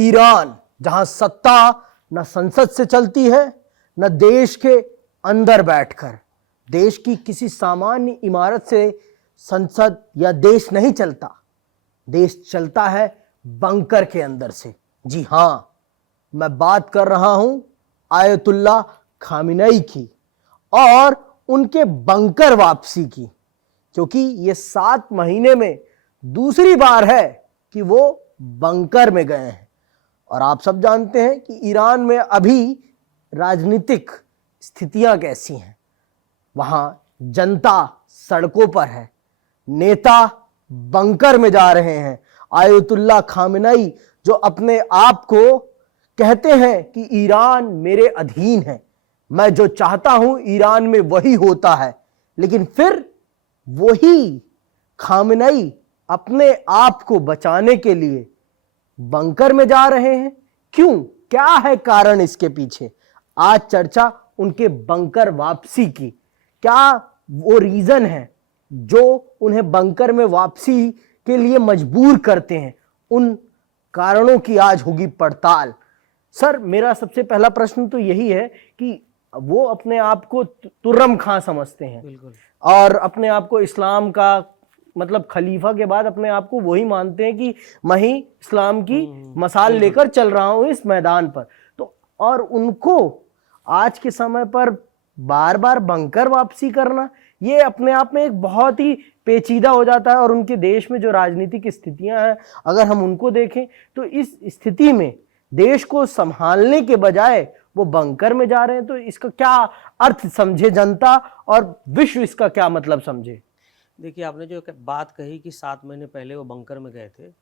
Iran, जहां सत्ता न संसद से चलती है न देश के अंदर बैठकर, देश की किसी सामान्य इमारत से संसद या देश नहीं चलता, देश चलता है बंकर के अंदर से। जी हां, मैं बात कर रहा हूं आयतुल्लाह खामिनेई की और उनके बंकर वापसी की, क्योंकि ये 7 महीने में दूसरी बार है कि वो बंकर में गए हैं। और आप सब जानते हैं कि ईरान में अभी राजनीतिक स्थितियां कैसी हैं। वहां जनता सड़कों पर है, नेता बंकर में जा रहे हैं। आयतुल्लाह खामिनेई जो अपने आप को कहते हैं कि ईरान मेरे अधीन है, मैं जो चाहता हूं ईरान में वही होता है, लेकिन फिर वही खामिनेई अपने आप को बचाने के लिए बंकर में जा रहे हैं। क्यों, क्या है कारण इसके पीछे? आज चर्चा उनके बंकर वापसी की। क्या वो रीजन है जो उन्हें बंकर में वापसी के लिए मजबूर करते हैं? उन कारणों की आज होगी पड़ताल। सर, मेरा सबसे पहला प्रश्न तो यही है कि वो अपने आप को तुर्रम खां समझते हैं। बिल्कुल। और अपने आप को इस्लाम का मतलब खलीफा के बाद अपने आप को वही मानते हैं कि मैं ही इस्लाम की मसाल लेकर चल रहा हूं इस मैदान पर। तो और उनको आज के समय पर बार बार बंकर वापसी करना, ये अपने आप में एक बहुत ही पेचीदा हो जाता है। और उनके देश में जो राजनीतिक स्थितियां हैं, अगर हम उनको देखें तो इस स्थिति में देश को संभालने के बजाय वो बंकर में जा रहे हैं। तो इसका क्या अर्थ समझे जनता और विश्व, इसका क्या मतलब समझे? देखिए, आपने जो बात कही कि 7 महीने पहले वो बंकर में गए थे,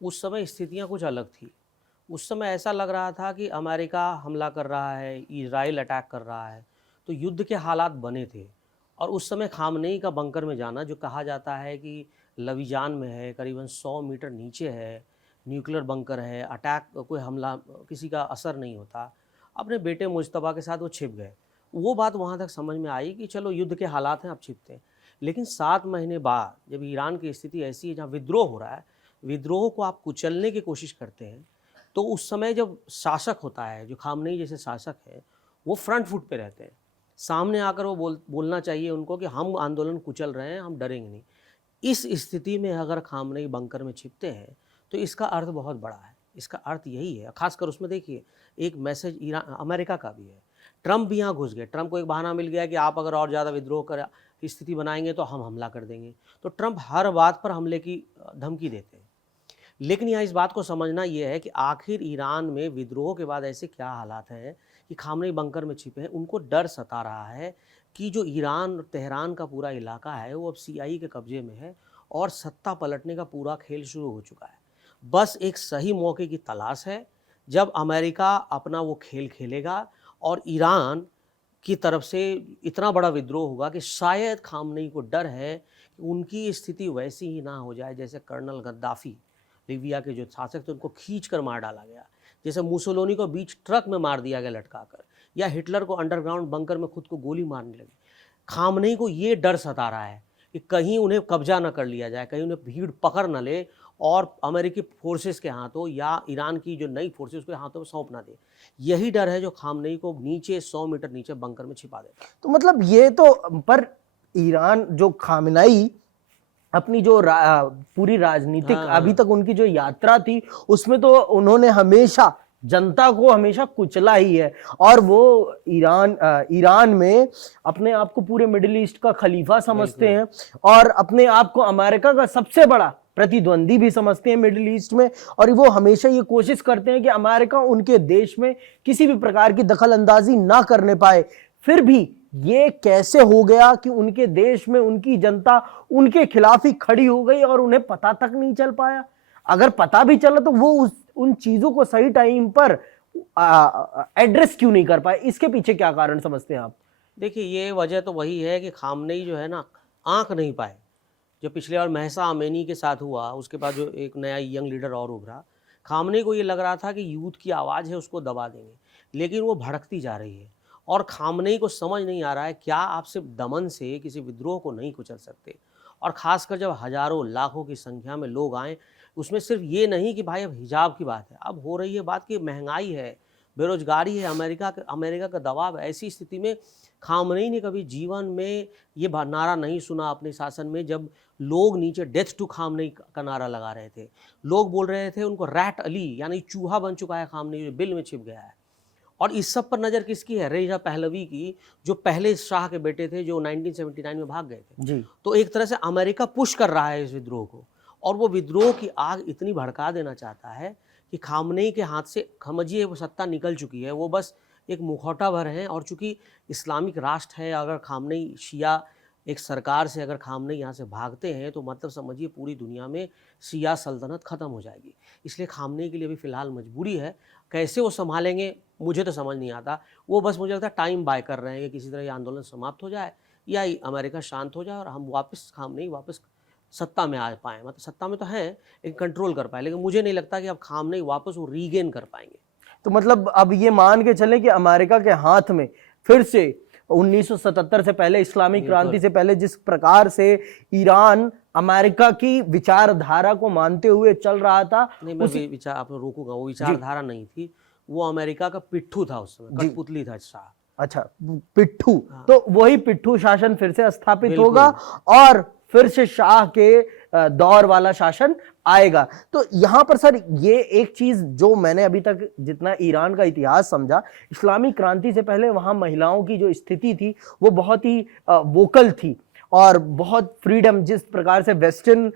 उस समय स्थितियां कुछ अलग थी। उस समय ऐसा लग रहा था कि अमेरिका हमला कर रहा है, इजराइल अटैक कर रहा है, तो युद्ध के हालात बने थे। और उस समय खामनेई का बंकर में जाना, जो कहा जाता है कि लवीजान में है, करीबन 100 मीटर नीचे है, न्यूक्लियर बंकर है, अटैक कोई हमला किसी का असर नहीं होता, अपने बेटे मुज्तबा के साथ वो छिप गए। वो बात वहाँ तक समझ में आई कि चलो युद्ध के हालात हैं, अब छिपते हैं। लेकिन 7 महीने बाद जब ईरान की स्थिति ऐसी है जहाँ विद्रोह हो रहा है, विद्रोह को आप कुचलने की कोशिश करते हैं, तो उस समय जब शासक होता है, जो खामनेई जैसे शासक है, वो फ्रंट फुट पे रहते हैं। सामने आकर वो बोलना चाहिए उनको कि हम आंदोलन कुचल रहे हैं, हम डरेंगे नहीं। इस स्थिति में अगर खामनेई बंकर में छिपते हैं तो इसका अर्थ बहुत बड़ा है। इसका अर्थ यही है, खासकर उसमें देखिए एक मैसेज ईरान अमेरिका का भी है। ट्रंप भी यहाँ घुस गए। ट्रंप को एक बहाना मिल गया कि आप अगर और ज़्यादा विद्रोह कर स्थिति बनाएंगे तो हम हमला कर देंगे। तो ट्रंप हर बात पर हमले की धमकी देते हैं। लेकिन यहाँ इस बात को समझना यह है कि आखिर ईरान में विद्रोह के बाद ऐसे क्या हालात हैं कि खामनेई बंकर में छिपे हैं। उनको डर सता रहा है कि जो ईरान और तेहरान का पूरा इलाका है वो अब सीआई के कब्जे में है और सत्ता पलटने का पूरा खेल शुरू हो चुका है। बस एक सही मौके की तलाश है जब अमेरिका अपना वो खेल खेलेगा और ईरान की तरफ से इतना बड़ा विद्रोह होगा कि शायद खामनेई को डर है कि उनकी स्थिति वैसी ही ना हो जाए जैसे कर्नल गद्दाफी, लीबिया के जो शासक थे, उनको खींच कर मार डाला गया, जैसे मुसोलिनी को बीच ट्रक में मार दिया गया लटकाकर, या हिटलर को अंडरग्राउंड बंकर में खुद को गोली मारने लगी। खामनेई को ये डर सता रहा है कि कहीं उन्हें कब्जा न कर लिया जाए, कहीं उन्हें भीड़ पकड़ न ले और अमेरिकी फोर्सेस के हाथों या ईरान की जो नई फोर्सेस के हाथों में सौंप ना दे। यही डर है जो खामनेई को नीचे 100 मीटर नीचे बंकर में छिपा देता है। तो मतलब ये तो, पर ईरान जो खामिनेई अपनी जो पूरी राजनीतिक अभी तक उनकी जो यात्रा थी उसमें तो उन्होंने हमेशा जनता को हमेशा कुचला ही है। और वो ईरान में अपने आप को पूरे मिडिल ईस्ट का खलीफा समझते हैं और अपने आप को अमेरिका का सबसे बड़ा प्रतिद्वंदी भी समझते हैं मिडिल ईस्ट में। और वो हमेशा ये कोशिश करते हैं कि अमेरिका उनके देश में किसी भी प्रकार की दखल अंदाजी ना करने पाए। फिर भी ये कैसे हो गया कि उनके देश में उनकी जनता उनके खिलाफ ही खड़ी हो गई और उन्हें पता तक नहीं चल पाया? अगर पता भी चला तो वो उन चीजों को सही टाइम पर एड्रेस क्यों नहीं कर पाए? इसके पीछे क्या कारण समझते हैं आप? देखिए, ये वजह तो वही है कि खामनेई जो है ना, आंक नहीं पाए। जो पिछले बार महसा अमेनी के साथ हुआ, उसके बाद जो एक नया यंग लीडर और उभरा, खामनेई को ये लग रहा था कि यूथ की आवाज़ है उसको दबा देंगे, लेकिन वो भड़कती जा रही है। और खामनेई को समझ नहीं आ रहा है क्या आप सिर्फ दमन से किसी विद्रोह को नहीं कुचल सकते। और ख़ासकर जब हज़ारों लाखों की संख्या में लोग आएँ, उसमें सिर्फ ये नहीं कि भाई अब हिजाब की बात है, अब हो रही है बात कि महंगाई है, बेरोजगारी है, अमेरिका का दबाव है। ऐसी स्थिति में खामनेई ने कभी जीवन में ये नारा नहीं सुना अपने शासन में, जब लोग नीचे डेथ टू खामनेई का नारा लगा रहे थे। लोग बोल रहे थे उनको रैट अली यानी चूहा बन चुका है खामनेई, जो बिल में छिप गया है। और इस सब पर नज़र किसकी है? रेजा पहलवी की, जो पहले शाह के बेटे थे, जो 1979 में भाग गए थे जी। तो एक तरह से अमेरिका पुश कर रहा है इस विद्रोह को, और वो विद्रोह की आग इतनी भड़का देना चाहता है कि खामनेई के हाथ से समझिए वो सत्ता निकल चुकी है, वो बस एक मुखौटा भर हैं। और चूंकि इस्लामिक राष्ट्र है, अगर खामनेई शिया एक सरकार से अगर खामनेई यहाँ से भागते हैं तो मतलब समझिए पूरी दुनिया में शिया सल्तनत ख़त्म हो जाएगी। इसलिए खामनेई के लिए भी फ़िलहाल मजबूरी है। कैसे वो संभालेंगे मुझे तो समझ नहीं आता। वो बस मुझे लगता है टाइम बाय कर रहे हैं कि किसी तरह ये आंदोलन समाप्त हो जाए या अमेरिका शांत हो जाए और हम खामनेई वापस सत्ता में आ पाएँ। मतलब सत्ता में तो हैं लेकिन कंट्रोल कर पाए, लेकिन मुझे नहीं लगता कि अब खामनेई वापस वो रीगेन कर पाएंगे। तो मतलब अब ये मान के चलें कि अमेरिका के हाथ में फिर से 1977 से पहले, इस्लामिक क्रांति से पहले जिस प्रकार से ईरान अमेरिका की विचारधारा को मानते हुए चल रहा था, नहीं मैं विचार आप रोकूंगा, वो विचारधारा नहीं थी, वो अमेरिका का पिट्ठू था उस समय, कठपुतली था शाह। अच्छा, पिट्ठू। हाँ। तो वही पिट्ठू शासन फिर से स्थापित होगा और फिर से शाह के दौर वाला शासन आएगा। तो यहाँ पर सर ये एक चीज जो मैंने अभी तक जितना ईरान का इतिहास समझा, इस्लामिक क्रांति से पहले वहाँ महिलाओं की जो स्थिति थी वो बहुत ही वोकल थी और बहुत फ्रीडम, जिस प्रकार से वेस्टर्न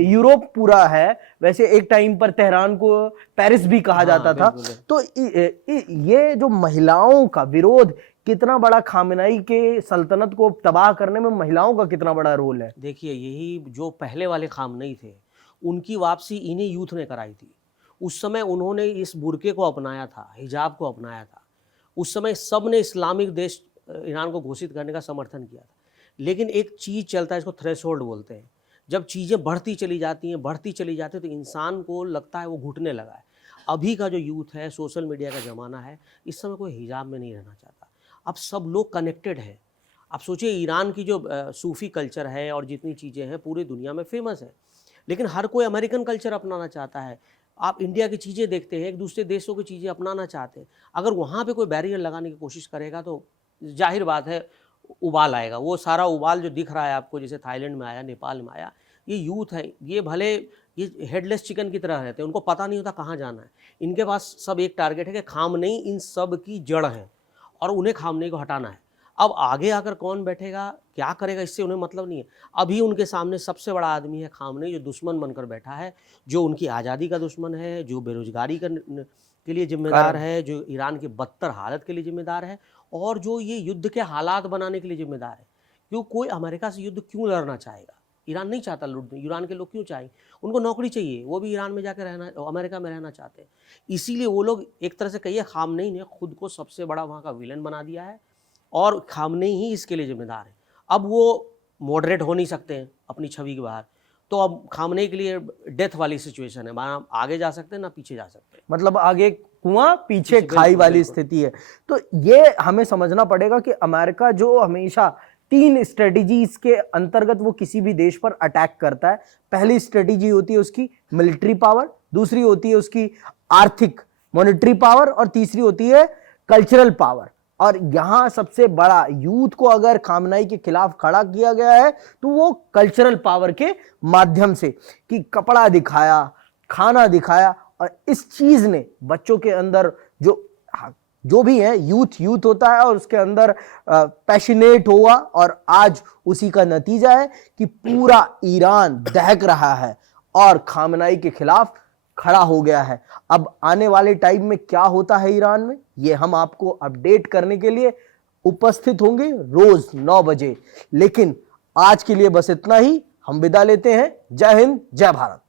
यूरोप पूरा है वैसे एक टाइम पर तेहरान को पेरिस भी कहा जाता था। तो ये जो महिलाओं का विरोध कितना बड़ा, खामनेई के सल्तनत को तबाह करने में महिलाओं का कितना बड़ा रोल है। देखिए यही जो पहले वाले खामनेई थे उनकी वापसी इन्हीं यूथ ने कराई थी। उस समय उन्होंने इस बुर्के को अपनाया था, हिजाब को अपनाया था। उस समय सब ने इस्लामिक देश ईरान को घोषित करने का समर्थन किया था। लेकिन एक चीज़ चलता है, इसको थ्रेशोल्ड बोलते हैं। जब चीज़ें बढ़ती चली जाती हैं तो इंसान को लगता है वो घुटने लगा है। अभी का जो यूथ है, सोशल मीडिया का ज़माना है, इस समय कोई हिजाब में नहीं रहना चाहता। अब सब लोग कनेक्टेड हैं। आप सोचिए ईरान की जो सूफ़ी कल्चर है और जितनी चीज़ें हैं पूरी दुनिया में फेमस है, लेकिन हर कोई अमेरिकन कल्चर अपनाना चाहता है। आप इंडिया की चीज़ें देखते हैं, एक दूसरे देशों की चीज़ें अपनाना चाहते हैं। अगर वहाँ पे कोई बैरियर लगाने की कोशिश करेगा तो जाहिर बात है उबाल आएगा। वो सारा उबाल जो दिख रहा है आपको, जैसे थाईलैंड में आया, नेपाल में आया, ये यूथ है, ये भले ये हेडलेस चिकन की तरह रहते हैं, उनको पता नहीं होता कहाँ जाना है। इनके पास सब एक टारगेट है कि खामनेई इन सब की जड़ है और उन्हें खामनेई को हटाना है। अब आगे आकर कौन बैठेगा, क्या करेगा, इससे उन्हें मतलब नहीं है। अभी उनके सामने सबसे बड़ा आदमी है खामनेई, जो दुश्मन बनकर बैठा है, जो उनकी आज़ादी का दुश्मन है, जो बेरोजगारी के लिए जिम्मेदार है, जो ईरान की बदतर हालत के लिए जिम्मेदार है और जो ये युद्ध के हालात बनाने के लिए जिम्मेदार है। क्यों कोई अमेरिका से युद्ध क्यों लड़ना चाहेगा? ईरान नहीं चाहता लड़ना। ईरान के लोग क्यों चाहेंगे? उनको नौकरी चाहिए, वो भी ईरान में जाकर रहना, अमेरिका में रहना चाहते हैं। इसीलिए वो लोग एक तरह से कहिए खामनेई ने खुद को सबसे बड़ा वहाँ का विलन बना दिया है और खामनेई ही इसके लिए जिम्मेदार है। अब वो मॉडरेट हो नहीं सकते हैं अपनी छवि के बाहर, तो अब खामनेई के लिए डेथ वाली सिचुएशन है, ना आगे जा सकते हैं ना पीछे जा सकते हैं। मतलब आगे कुआं पीछे खाई वाली स्थिति है। तो ये हमें समझना पड़ेगा कि अमेरिका जो हमेशा 3 स्ट्रेटजीज के अंतर्गत वो किसी भी देश पर अटैक करता है। पहली स्ट्रेटजी होती है उसकी मिलिट्री पावर, दूसरी होती है उसकी आर्थिक मॉनेटरी पावर और तीसरी होती है कल्चरल पावर। और यहाँ सबसे बड़ा यूथ को अगर खामनेई के खिलाफ खड़ा किया गया है तो वो कल्चरल पावर के माध्यम से, कि कपड़ा दिखाया, खाना दिखाया, और इस चीज ने बच्चों के अंदर जो भी है यूथ होता है और उसके अंदर पैशनेट हुआ और आज उसी का नतीजा है कि पूरा ईरान दहक रहा है और खामनेई के खिलाफ खड़ा हो गया है। अब आने वाले टाइम में क्या होता है ईरान में, ये हम आपको अपडेट करने के लिए उपस्थित होंगे रोज 9 बजे। लेकिन आज के लिए बस इतना ही, हम विदा लेते हैं। जय हिंद, जय भारत।